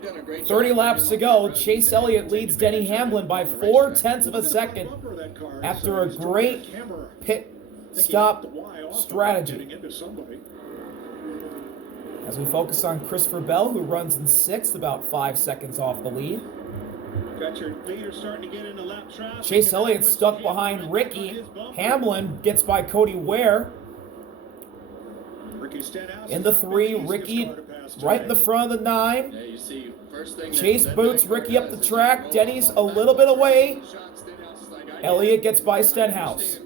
they've done a great 30 job laps to go. Chase Elliott leads Denny Hamlin by 0.4 of a second after a great pit stop strategy. As we focus on Christopher Bell, who runs in 6th, about 5 seconds off the lead. Got your leader starting to get into lap traffic. Chase Elliott stuck behind Ricky. Hamlin gets by Cody Ware. In the 3, Ricky right in the front of the 9. Yeah, you see, first thing Chase that boots Ricky up the track. Denny's a little bit away. Elliott gets by Stenhouse.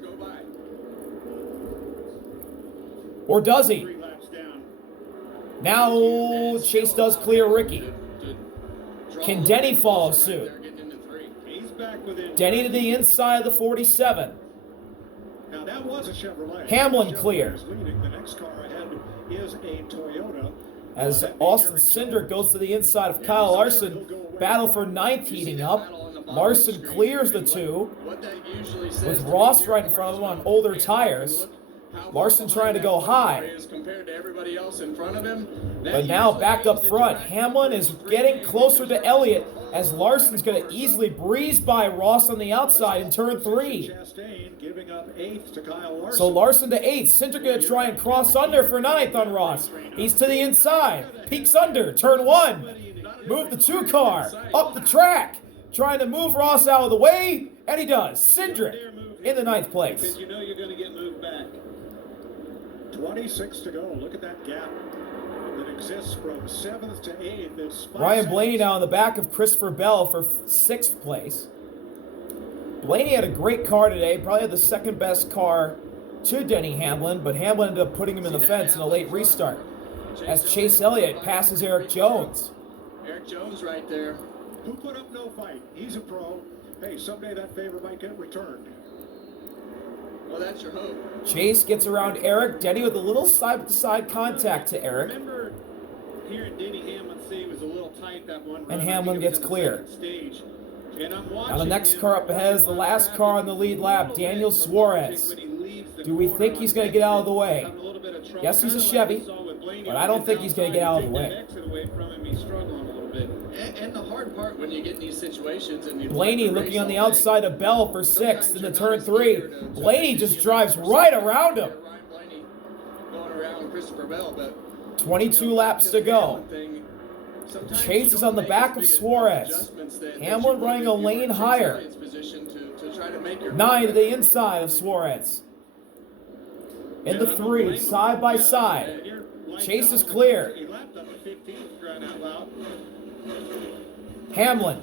Or does he? Now Chase does clear Ricky. Can Denny follow suit? Denny to the inside of the 47. Now that was a Chevrolet. Hamlin clear. The next car ahead is a Toyota. As Austin Cindric goes to the inside of Kyle Larson. Battle for 9th heating up. Larson clears the 2. With Ross right in front of him on older tires. Larson trying to go high. But now back up front. Hamlin is getting closer to Elliott as Larson's going to easily breeze by Ross on the outside in turn 3. So Larson to 8th. Cindric going to try and cross under for 9th on Ross. He's to the inside. Peeks under. Turn 1. Move the 2 car up the track. Trying to move Ross out of the way. And he does. Cindric in the 9th place. Because you know you're going to get moved back. 26 to go. Look at that gap that exists from 7th to 8th. Ryan Blaney now in the back of Christopher Bell for 6th place. Blaney had a great car today. Probably had the second best car to Denny Hamlin, but Hamlin ended up putting him in the fence in a late restart. As Chase Elliott passes Eric Jones. Eric Jones right there. Who put up no fight? He's a pro. Hey, someday that favor might get returned. Well, that's your hope. Chase gets around Eric. Denny with a little side-to-side contact to Eric. Remember hearing Denny Hamlin say he was a little tight that one. And Hamlin gets clear. Now the next car up ahead is the last car on the lead lap, Daniel Suarez. Do we think he's going to get out of the way? Yes, he's a Chevy, but I don't think he's going to get out of the way. And the hard part when you get in these situations and you Blaney looking on the outside of Bell for 6th into turn 3. Blaney just drives right around him. Going around Christopher Bell, but 22 laps to go. Chase is on the back of Suarez. Hamlin running a lane higher. 9 to the inside of Suarez. In the 3, side by side. Chase is clear. Hamlin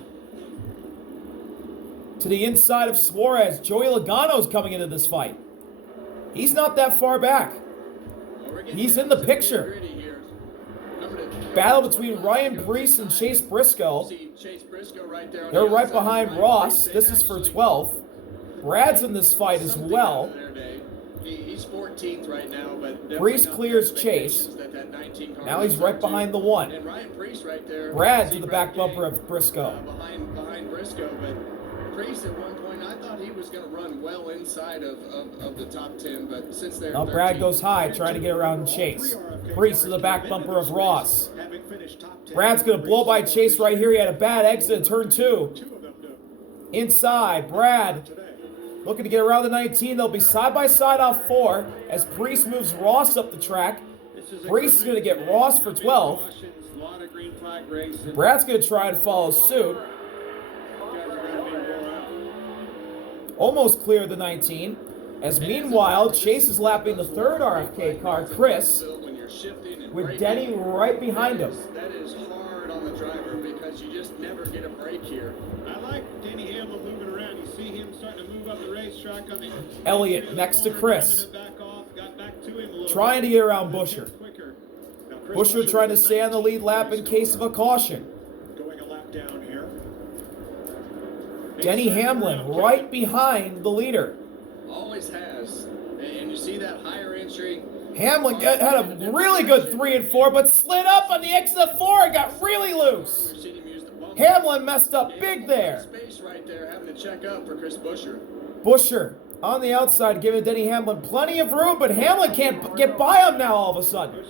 to the inside of Suarez. Joey Logano's coming into this fight. He's not that far back. He's in the picture. Battle between Ryan Preece and Chase Briscoe. They're right behind Ross. This is for 12th. Brad's in this fight as well. He's 14th right now, but Preece clears Chase. Now he's right behind the 1. And Ryan Preece right there. Brad to the back bumper of Briscoe. Behind Briscoe, but Preece at one point I thought he was going to run well inside of the top 10, but since they're now Brad goes high trying to get around Chase. Preece to the back bumper of Ross. Brad's going to blow by Chase right here. He had a bad exit in turn 2. Inside, Brad looking to get around the 19. They'll be side by side off 4 as Preece moves Ross up the track. Preece is going to get Ross for 12. Brad's going to try and follow suit. Almost clear the 19. As meanwhile, Chase is lapping the 3rd RFK car, Chris, with Denny right behind him. That is hard on the driver because you just never get a break here. I like Denny Hamlin moving around. You see him starting to move up the racetrack on the Elliott next to Chris. Trying to get around Busher. Busher trying to stay on the lead lap in case of a caution. Going a lap down here. Denny Hamlin right behind the leader. Always has. And you see that higher entry. Hamlin had a really good 3 and 4, but slid up on the exit of 4 and got really loose. Hamlin messed up big there. Space right there, having to check up for Chris Busher. Busher on the outside, giving Denny Hamlin plenty of room, but Hamlin can't get by him now all of a sudden.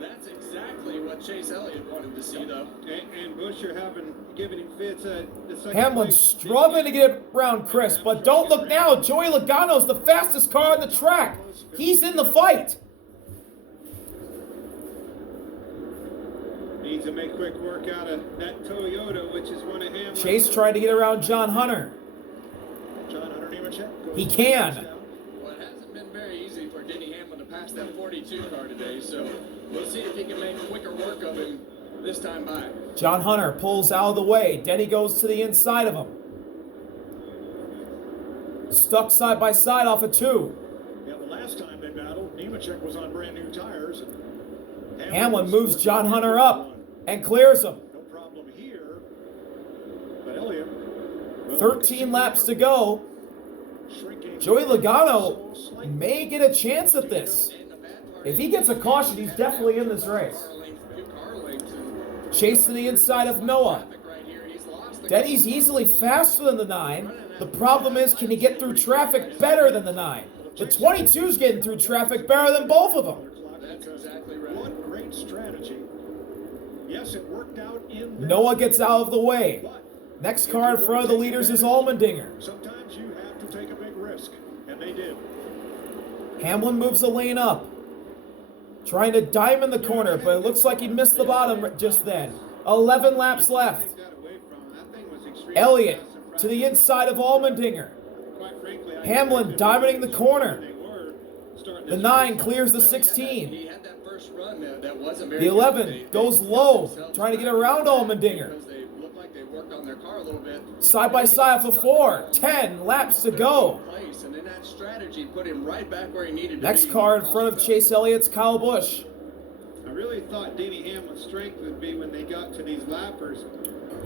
That's exactly what Chase Elliott wanted to see, though. And Bush, you're giving him fits. The second Hamlin place- struggling to get around Chris, but don't look now. Joey Logano's the fastest car on the track. He's in the fight. Needs to make quick work out of that Toyota, which is one of Hamlin's. Chase trying to get around John Hunter. John Hunter Nemechek goes He can. Well, it hasn't been very easy for Denny Hamlin to pass that 42 car today, so we'll see if he can make quicker work of him this time by. John Hunter pulls out of the way. Denny goes to the inside of him. Stuck side by side off of 2. Yeah, the last time they battled, Nemechek was on brand new tires. Hamlin moves John Hunter up and clears him. No problem here. But Elliott, 13 laps to go. shrinking. Joey Logano may get a chance at this. And the bad part If he gets a caution, he's definitely in this race. car length and Chase to the inside of Noah. traffic right here. He's lost the Denny's easily faster than the 9. The problem is, can he get through traffic better than the 9? The 22's getting through traffic better than both of them. That's exactly right. What great strategy. Yes, it worked out in there, Noah gets out of the way. but Next car in front of the leaders is Allmendinger. sometimes you have to take a big risk, and they did. Hamlin moves the lane up. Trying to diamond the corner, but it looks like he missed the bottom just then. 11 laps left. Take that away from him. That thing was extremely Elliott fast to and the inside of Allmendinger. quite frankly, I Hamlin think diamonding the corner. they were starting The this 9 race. clears the He 16. had that first run that wasn't very The good. 11 They goes built low, themselves trying to get back around because Allmendinger. They looked like they worked on their car a little bit. Side by side for 4. 10 laps to go. Place, and then that strategy put him right back where he needed to Next be. car in front of Chase Elliott's Kyle Busch. I really thought Denny Hamlin's strength would be when they got to these lappers.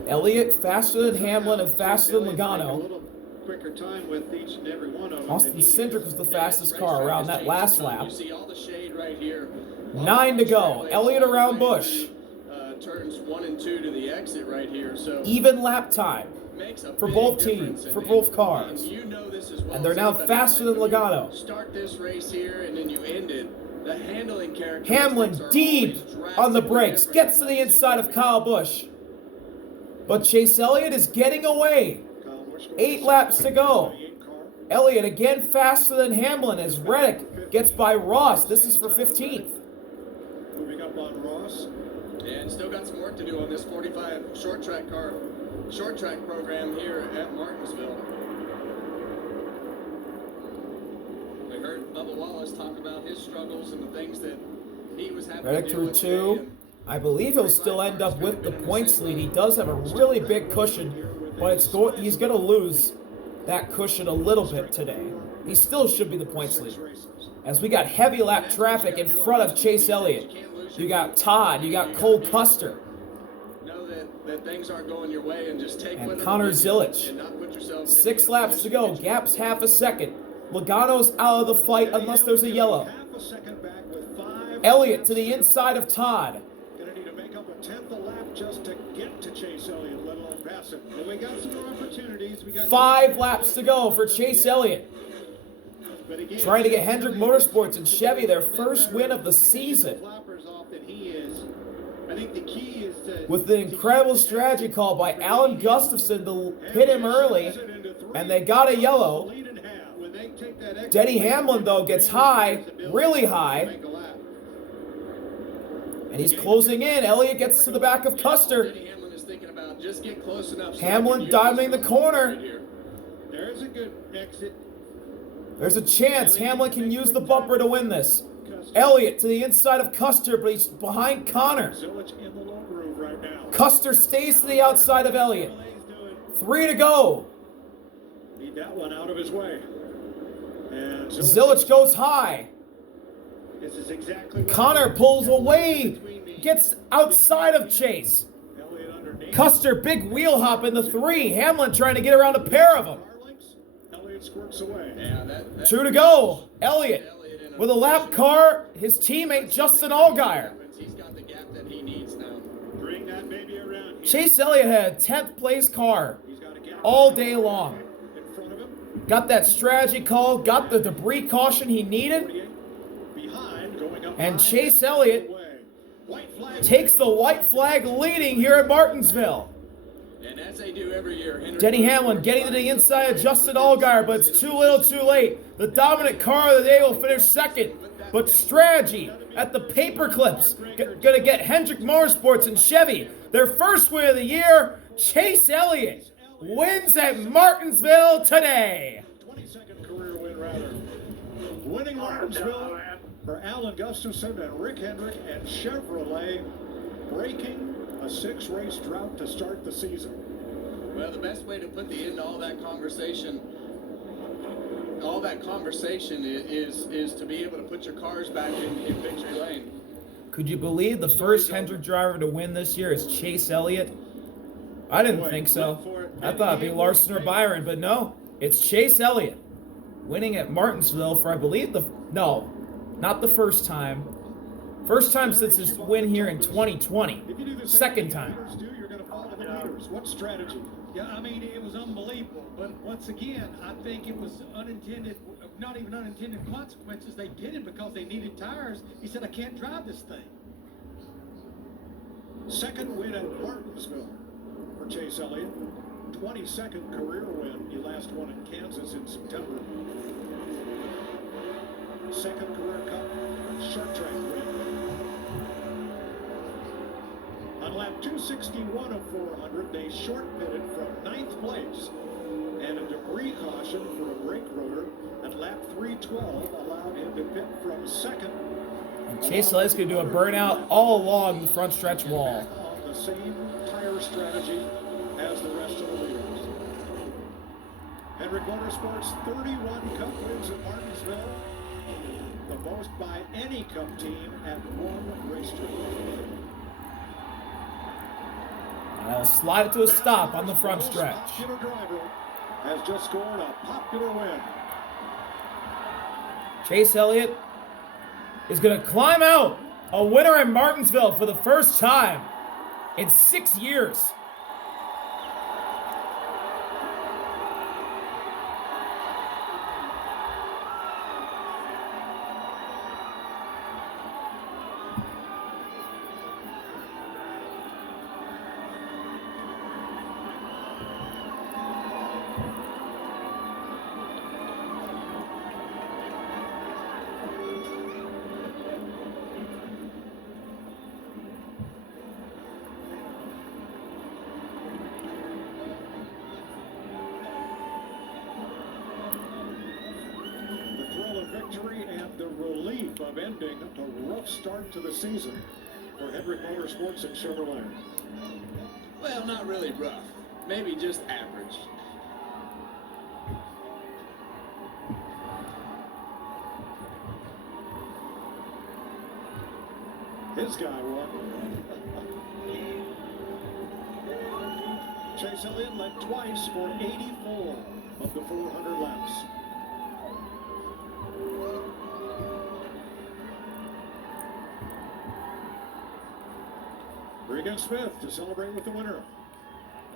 Elliott faster than Hamlin and faster than Elliott's make a Logano. little quicker time with each and every one of them. Austin than he Cindric is. was the fastest car around that last lap. You see all the shade right here. 9 to go. Elliott around Busch. Turns 1 and 2 to the exit right here. So Even lap time. makes a for big both difference. teams, for both cars. And you know this as well. And they're as now anybody. faster than When you Logano. Start this race here and then you end it. The handling characteristics Hamlin are deep always on the drastically brakes. different. Gets to the inside of Kyle Busch. But Chase Elliott is getting away. Kyle Busch goes 8 laps to go. 28 car. Elliott again faster than Hamlin as Reddick gets by Ross. This is for 15th. Moving up on Ross. And still got some work to do on this 45 short track program here at Martinsville. We heard Bubba Wallace talk about his struggles and the things that he was having Reddick to deal through with 2. today. I believe he'll still end up with the points lead. He does have a really big cushion, but he's going to lose that cushion a little bit today. He still should be the points lead. As we got heavy lap traffic in front of Chase Elliott. You got Todd, you got Cole Custer, Know that things aren't going your way and just take and what Connor it'll give Zilich. and not put yourself in 6 a laps to go. position Gap's half a second. Logano's out of the fight unless there's a yellow. Half a second back with 5. Elliott to the inside of Todd. Gonna need to make up a 10th a lap just to get to Chase Elliott, let alone pass him. But we got some more opportunities. We got 5 laps to go for Chase Elliott. But again, Trying to get Hendrick Motorsports and Chevy their first win of the season. Flappers off than he is. I think the key is to With an incredible strategy call by Alan Gustafson to hit him early, and they got a yellow. Lead in half. When they take that extra Denny Hamlin, though, gets high, really high, make a lap. and he's closing in. Elliott gets to the back of Custer. Denny Hamlin is thinking about just get close enough. so I Hamlin can use diamonding this the corner. right here. There's a good exit. There's a chance Hamlin can use the bumper to win this. Elliott to the inside of Custer, but he's behind Connor. Zilich in the low groove right now. Custer stays to the outside of Elliott. He's doing 3 to go. need that one out of his way. And Zilich goes high. This is exactly what Connor pulls away, gets outside of Chase. Elliott underneath. Custer, big wheel hop in the 3. Hamlin trying to get around a pair of them. Car links. Elliott squirts away. Yeah, that 2 to go. Elliott with a lap car, his teammate Justin Allgaier. He's got the gap that he needs now. Bring that baby around here. Chase Elliott had a 10th place car He's got a gap all day long. in front of him. Got that strategy call, got the debris caution he needed, 48 behind, going up and high. Chase Elliott Away. White flag. takes the white flag leading here at Martinsville. And as they do every year, Denny Hamlin getting to the inside of Justin Allgaier, but it's too little too late. The dominant car of the day will finish second. But strategy at the paper clips. Gonna get Hendrick Motorsports and Chevy their first win of the year. Chase Elliott wins at Martinsville today. 22nd career win, rather. Winning Martinsville for Alan Gustafson and Rick Hendrick and Chevrolet, breaking a 6-race drought to start the season. Well, the best way to put the end to all that conversation is to be able to put your cars back in victory lane. Could you believe the first Hendrick driver to win this year is Chase Elliott? I didn't think so. I thought it'd be Larson or Byron, but no, it's Chase Elliott winning at Martinsville for, I believe, not the first time. First time since his win here in 2020. Second time. You're going to follow the leaders. What strategy? Yeah, I mean, it was unbelievable. But once again, I think it was unintended, not even unintended consequences. They did it because they needed tires. He said, I can't drive this thing. Second win at Martinsville for Chase Elliott. 22nd career win. He last won in Kansas in September. Second career Cup short track win. On lap 261 of 400, they short pitted from 9th place, and a debris caution for a brake rotor at lap 312 allowed him to pit from second. And Chase Elliott's going to do a burnout all along the front stretch wall. On the same tire strategy as the rest of the leaders. Hendrick Motorsports 31 Cup wins at Martinsville, the most by any Cup team at one racetrack. And they'll slide it to a stop on the front stretch. Popular driver has just scored a popular win. Chase Elliott is going to climb out a winner in Martinsville for the first time in 6 years. Victory and the relief of ending a rough start to the season for Hendrick Motorsports and Chevrolet. Well, not really rough. Maybe just average. His guy won. Chase Elliott led twice for 84 of the 400 laps. Regan Smith to celebrate with the winner.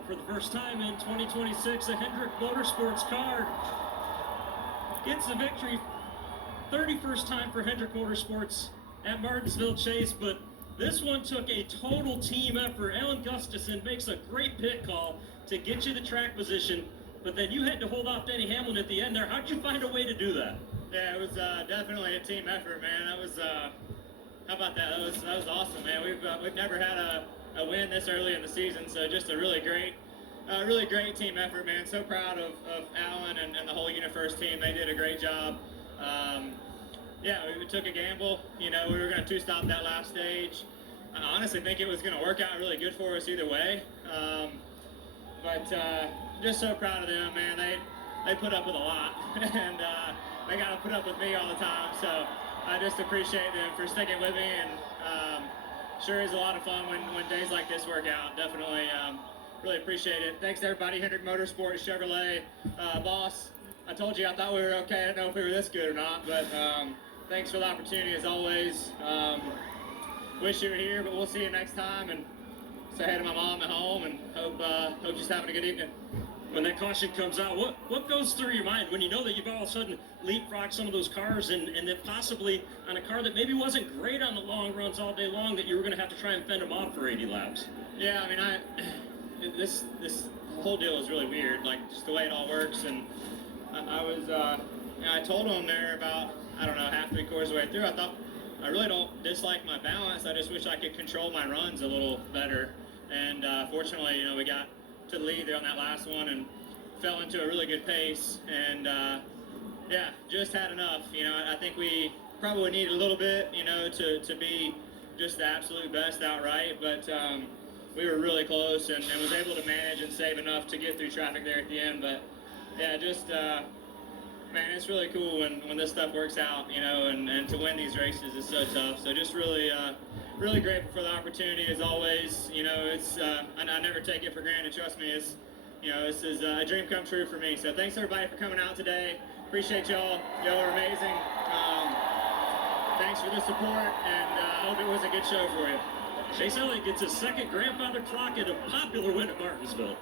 For the first time in 2026, a Hendrick Motorsports car gets the victory. 31st time for Hendrick Motorsports at Martinsville Chase, but this one took a total team effort. Alan Gustafson makes a great pit call to get you the track position, but then you had to hold off Denny Hamlin at the end there. How'd you find a way to do that? Yeah, it was definitely a team effort, man. That was how about that? That was awesome, man. We've never had a win this early in the season, so just a really great team effort, man. So proud of Alan and the whole UniFirst team. They did a great job. Yeah, we took a gamble. You know, we were going to two-stop that last stage. I honestly think it was going to work out really good for us either way. But just so proud of them, man. They put up with a lot, and they got to put up with me all the time. So I just appreciate them for sticking with me, and sure is a lot of fun when days like this work out. Definitely, really appreciate it. Thanks to everybody, Hendrick Motorsports, Chevrolet, boss. I told you I thought we were okay. I don't know if we were this good or not, but thanks for the opportunity as always. Wish you were here, but we'll see you next time. And say hi to my mom at home, and hope she's having a good evening. when that caution comes out, what goes through your mind when you know that you've all of a sudden leapfrogged some of those cars and that possibly on a car that maybe wasn't great on the long runs all day long, that you were going to have to try and fend them off for 80 laps? Yeah, I mean, this whole deal is really weird, like just the way it all works. And I told him there about, I don't know, half, 3/4 of the way through, I thought, I really don't dislike my balance. I just wish I could control my runs a little better. And fortunately, we got to the lead there on that last one and fell into a really good pace. And yeah, just had enough. I think we probably need a little bit, to be just the absolute best outright. But we were really close and was able to manage and save enough to get through traffic there at the end. But yeah, just man, it's really cool when this stuff works out, and to win these races is so tough. So just really really grateful for the opportunity as always. It's I never take it for granted. Trust me, this is a dream come true for me. So thanks everybody for coming out today. Appreciate y'all. Y'all are amazing. Thanks for the support, and I hope it was a good show for you. Chase Elliott gets his second grandfather clock and a popular win at Martinsville.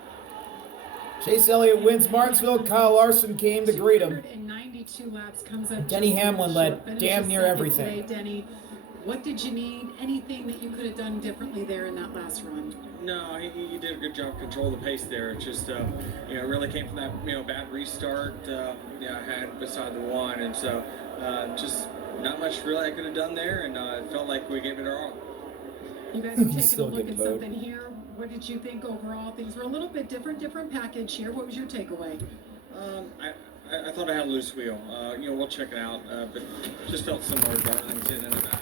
Chase Elliott wins Martinsville. Kyle Larson came to greet him. 292 laps comes up. Denny Hamlin led damn near everything. Today, Denny, what did you need? Anything that you could have done differently there in that last run? No, he did a good job control the pace there. It just, really came from that, bad restart I had beside the one. And so just not much really I could have done there. And it felt like we gave it our all. You guys are taking a Still look good at vote. something here. What did you think overall? Things were a little bit different package here. What was your takeaway? I thought I had a loose wheel. We'll check it out, but just felt similar to Darlington in the back.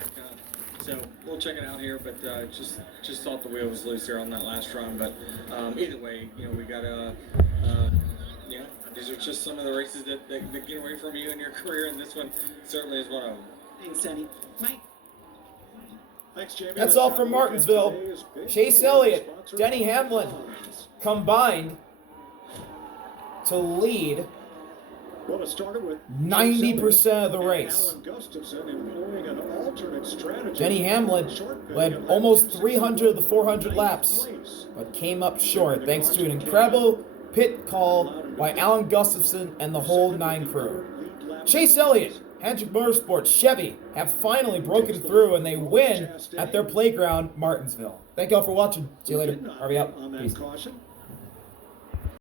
So we'll check it out here, but just thought the wheel was loose there on that last run. But either way, we got these are just some of the races that get away from you in your career, and this one certainly is one of them. Thanks, Denny. Mike. Thanks, Jamie. That's all from Martinsville. Chase Elliott, Denny Hamlin combined to lead Well, it started with 90% of the race. Denny Hamlin led almost 300 of the 400 laps, but came up short thanks to an incredible pit call by Alan Gustafson and the whole 9 crew. Chase Elliott, Hendrick Motorsports, Chevy have finally broken through, and they win at their playground, Martinsville. Thank y'all for watching. See you later. Harvey out. On that Peace. caution.